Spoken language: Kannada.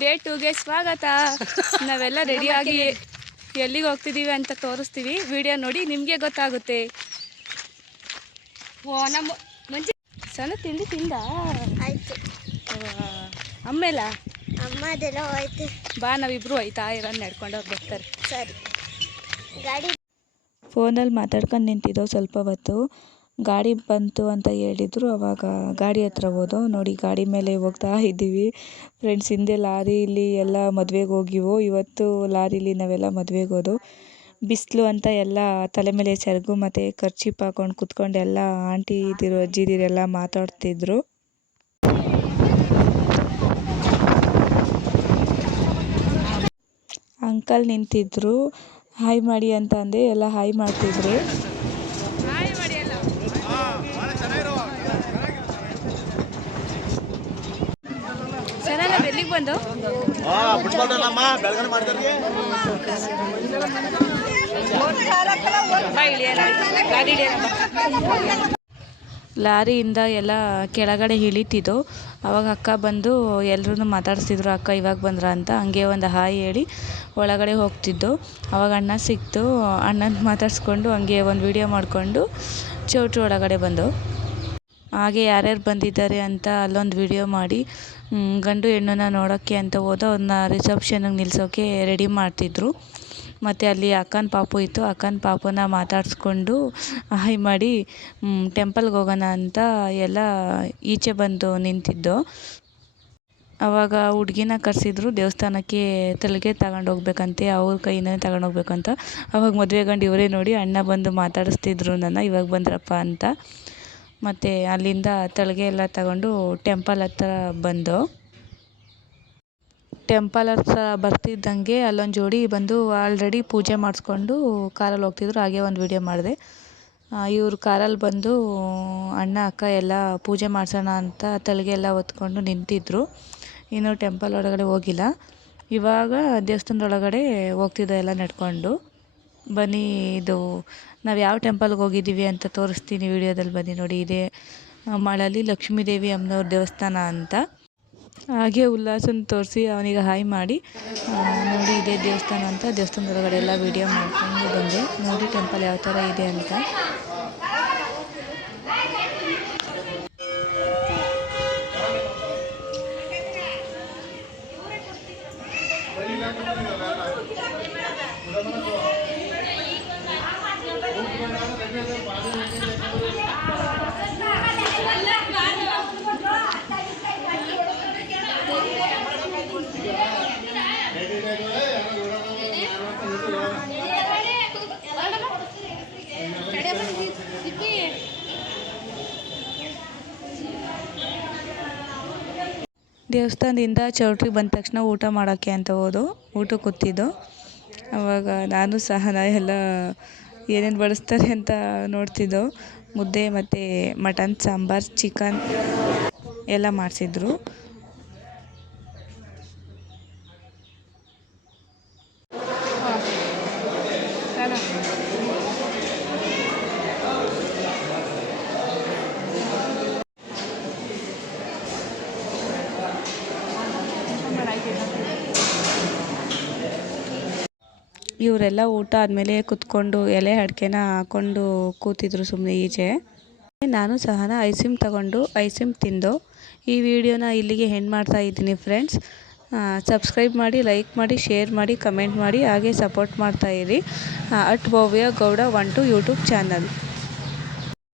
ಡೇ ಟೂಗೆ ಸ್ವಾಗತ. ನಾವೆಲ್ಲ ರೆಡಿಯಾಗಿ ಎಲ್ಲಿಗೆ ಹೋಗ್ತಿದ್ದೀವಿ ಅಂತ ತೋರಿಸ್ತೀವಿ. ವಿಡಿಯೋ ನೋಡಿ ನಿಮಗೆ ಗೊತ್ತಾಗುತ್ತೆ. ಓ ನಮ್ಮ ಮಂಜು ಸಣ್ಣ ತಿಂಡಿ ತಿಂದ? ಆಯ್ತು. ಅಮ್ಮೆಲ್ಲ? ಅಮ್ಮ ಅದೆಲ್ಲ ಹೋಯ್ತು. ಬಾ ನಾವಿಬ್ರು ಆಯ್ತಾ ಇರೋದು ನಡ್ಕೊಂಡು ಅವ್ರು ಬರ್ತಾರೆ. ಸರಿ. ಗಾಡಿ ಫೋನಲ್ಲಿ ಮಾತಾಡ್ಕೊಂಡು ನಿಂತಿದ್ದೋ ಸ್ವಲ್ಪ ಹೊತ್ತು. ಗಾಡಿ ಬಂತು ಅಂತ ಹೇಳಿದ್ರು. ಅವಾಗ ಗಾಡಿ ಹತ್ರ ಹೋದೋ, ನೋಡಿ ಗಾಡಿ ಮೇಲೆ ಹೋಗ್ತಾ ಇದ್ದೀವಿ. ಫ್ರೆಂಡ್ಸ್ ಹಿಂದೆ ಲಾರಿಲಿ ಎಲ್ಲ ಮದುವೆಗೆ ಹೋಗಿವು, ಇವತ್ತು ಲಾರಿಲಿ ನಾವೆಲ್ಲ ಮದುವೆಗೆ ಹೋದೋ. ಬಿಸಿಲು ಅಂತ ಎಲ್ಲ ತಲೆ ಮೇಲೆ ಸೆರಗು ಮತ್ತು ಖರ್ಚಿಪ್ ಹಾಕೊಂಡು ಕುತ್ಕೊಂಡು ಎಲ್ಲ ಆಂಟಿ ಇದ್ದಿರು ಅಜ್ಜಿದಿರೆಲ್ಲ ಮಾತಾಡ್ತಿದ್ರು. ಅಂಕಲ್ ನಿಂತಿದ್ರು. ಹಾಯ್ ಮಾಡಿ ಅಂತ ಅಂದೆ. ಎಲ್ಲ ಹಾಯ್ ಮಾಡ್ತಿದ್ರು. ಎಲ್ಲಿಗೆ ಬಂದು. ಲಾರಿಯಿಂದ ಎಲ್ಲ ಕೆಳಗಡೆ ಇಳಿತಿದ್ದು. ಅವಾಗ ಅಕ್ಕ ಬಂದು ಎಲ್ಲರೂ ಮಾತಾಡ್ಸಿದ್ರು ಅಕ್ಕ ಇವಾಗ ಬಂದ್ರ ಅಂತ? ಹಂಗೆ ಒಂದು ಹಾಯ್ ಹೇಳಿ ಒಳಗಡೆ ಹೋಗ್ತಿದ್ದು. ಅವಾಗ ಅಣ್ಣ ಸಿಕ್ತು. ಅಣ್ಣನ ಮಾತಾಡಿಸ್ಕೊಂಡು ಹಂಗೆ ಒಂದು ವಿಡಿಯೋ ಮಾಡಿಕೊಂಡು ಚೌಟ್ರಿ ಒಳಗಡೆ ಬಂದು. ಹಾಗೆ ಯಾರ್ಯಾರು ಬಂದಿದ್ದಾರೆ ಅಂತ ಅಲ್ಲೊಂದು ವಿಡಿಯೋ ಮಾಡಿ ಗಂಡು ಹೆಣ್ಣನ್ನ ನೋಡೋಕ್ಕೆ ಅಂತ ಹೋದ, ಅವ್ರನ್ನ ರಿಸೆಪ್ಷನ್ಗೆ ನಿಲ್ಲಿಸೋಕ್ಕೆ ರೆಡಿ ಮಾಡ್ತಿದ್ರು. ಮತ್ತು ಅಲ್ಲಿ ಅಕ್ಕನ ಪಾಪು ಇತ್ತು, ಅಕ್ಕನ ಪಾಪನ ಮಾತಾಡಿಸ್ಕೊಂಡು, ಹಾಯ್ ಮಾಡಿ ಟೆಂಪಲ್ಗೆ ಹೋಗೋಣ ಅಂತ ಎಲ್ಲ ಈಚೆ ಬಂದು ನಿಂತಿದ್ದು. ಆವಾಗ ಹುಡುಗಿನ ಕರೆಸಿದ್ರು, ದೇವಸ್ಥಾನಕ್ಕೆ ತಲೆಗೆ ತಗೊಂಡು ಹೋಗ್ಬೇಕಂತೆ, ಅವ್ರ ಕೈಯಿಂದನೇ ತಗೊಂಡು ಹೋಗ್ಬೇಕಂತ. ಅವಾಗ ಮದುವೆ ಗಂಡು ಇವರೇ ನೋಡಿ, ಅಣ್ಣ ಬಂದು ಮಾತಾಡಿಸ್ತಿದ್ರು, ನನ್ನ ಇವಾಗ ಬಂದ್ರಪ್ಪ ಅಂತ. ಮತ್ತು ಅಲ್ಲಿಂದ ತಳಗೆ ಎಲ್ಲ ತಗೊಂಡು ಟೆಂಪಲ್ ಹತ್ರ ಬಂದು ಟೆಂಪಲ್ ಹತ್ರ ಬರ್ತಿದ್ದಂಗೆ ಅಲ್ಲೊಂದು ಜೋಡಿ ಬಂದು ಆಲ್ರೆಡಿ ಪೂಜೆ ಮಾಡಿಸ್ಕೊಂಡು ಕಾರಲ್ಲಿ ಹೋಗ್ತಿದ್ರು, ಹಾಗೆ ಒಂದು ವಿಡಿಯೋ ಮಾಡಿದೆ. ಇವರು ಕಾರಲ್ಲಿ ಬಂದು, ಅಣ್ಣ, ಅಕ್ಕ ಎಲ್ಲ ಪೂಜೆ ಮಾಡಿಸೋಣ ಅಂತ ತಲೆಗೆ ಎಲ್ಲ ಹೊತ್ಕೊಂಡು ನಿಂತಿದ್ರು. ಇನ್ನು ಟೆಂಪಲ್ ಒಳಗಡೆ ಹೋಗಿಲ್ಲ. ಇವಾಗ ದೇವಸ್ಥಾನದೊಳಗಡೆ ಹೋಗ್ತಿದ್ದೆ ಎಲ್ಲ ನಡ್ಕೊಂಡು. ಬನ್ನಿ, ಇದು ನಾವು ಯಾವ ಟೆಂಪಲ್ಗೆ ಹೋಗಿದ್ದೀವಿ ಅಂತ ತೋರಿಸ್ತೀನಿ ವಿಡಿಯೋದಲ್ಲಿ ಬನ್ನಿ ನೋಡಿ, ಇದೇ ಮಳಲಿ ಲಕ್ಷ್ಮೀದೇವಿ ಅಮ್ಮನವ್ರ ದೇವಸ್ಥಾನ ಅಂತ. ಹಾಗೆ ಉಲ್ಲಾಸನ ತೋರಿಸಿ ಅವನಿಗೆ ಹಾಯ್ ಮಾಡಿ ನೋಡಿ ಇದೇ ದೇವಸ್ಥಾನ ಅಂತ, ದೇವಸ್ಥಾನದೊಳಗಡೆ ಎಲ್ಲ ವಿಡಿಯೋ ಮಾಡ್ಕೊಂಡು ಬಂದೆ. ನೋಡಿ ಟೆಂಪಲ್ ಯಾವ ಥರ ಇದೆ ಅಂತ. ದೇವಸ್ಥಾನದಿಂದ ಚೌಟ್ರಿ ಬಂದ ತಕ್ಷಣ ಊಟ ಮಾಡೋಕ್ಕೆ ಅಂತ ಹೋದು ಊಟಕ್ಕೆ ಕೂತಿದ್ದು. ಆವಾಗ ನಾನು ಸಹ ನಾ ಎಲ್ಲ ಏನೇನು ಬಡಿಸ್ತಾರೆ ಅಂತ ನೋಡ್ತಿದ್ದೋ, ಮುದ್ದೆ ಮತ್ತು ಮಟನ್, ಸಾಂಬಾರು, ಚಿಕನ್ ಎಲ್ಲ ಮಾಡಿಸಿದ್ರು. ಇವರೆಲ್ಲ ಊಟ ಆದಮೇಲೆ ಕುತ್ಕೊಂಡು ಎಲೆ ಅಡಿಕೆನ ಹಾಕ್ಕೊಂಡು ಕೂತಿದ್ರು ಸುಮ್ಮನೆ ಈಚೆ. ನಾನು ಸಹನ ಐಸಿಮ್ ತಗೊಂಡು ಐಸಿಮ್ ತಿಂದು ಈ ವಿಡಿಯೋನ ಇಲ್ಲಿಗೆ ಹೆಂಡ್ ಮಾಡ್ತಾ ಇದ್ದೀನಿ ಫ್ರೆಂಡ್ಸ್ ಸಬ್ಸ್ಕ್ರೈಬ್ ಮಾಡಿ ಲೈಕ್ ಮಾಡಿ ಶೇರ್ ಮಾಡಿ ಕಮೆಂಟ್ ಮಾಡಿ, ಹಾಗೆ ಸಪೋರ್ಟ್ ಮಾಡ್ತಾ ಇರಿ. At Bhavya Gowda one two YouTube channel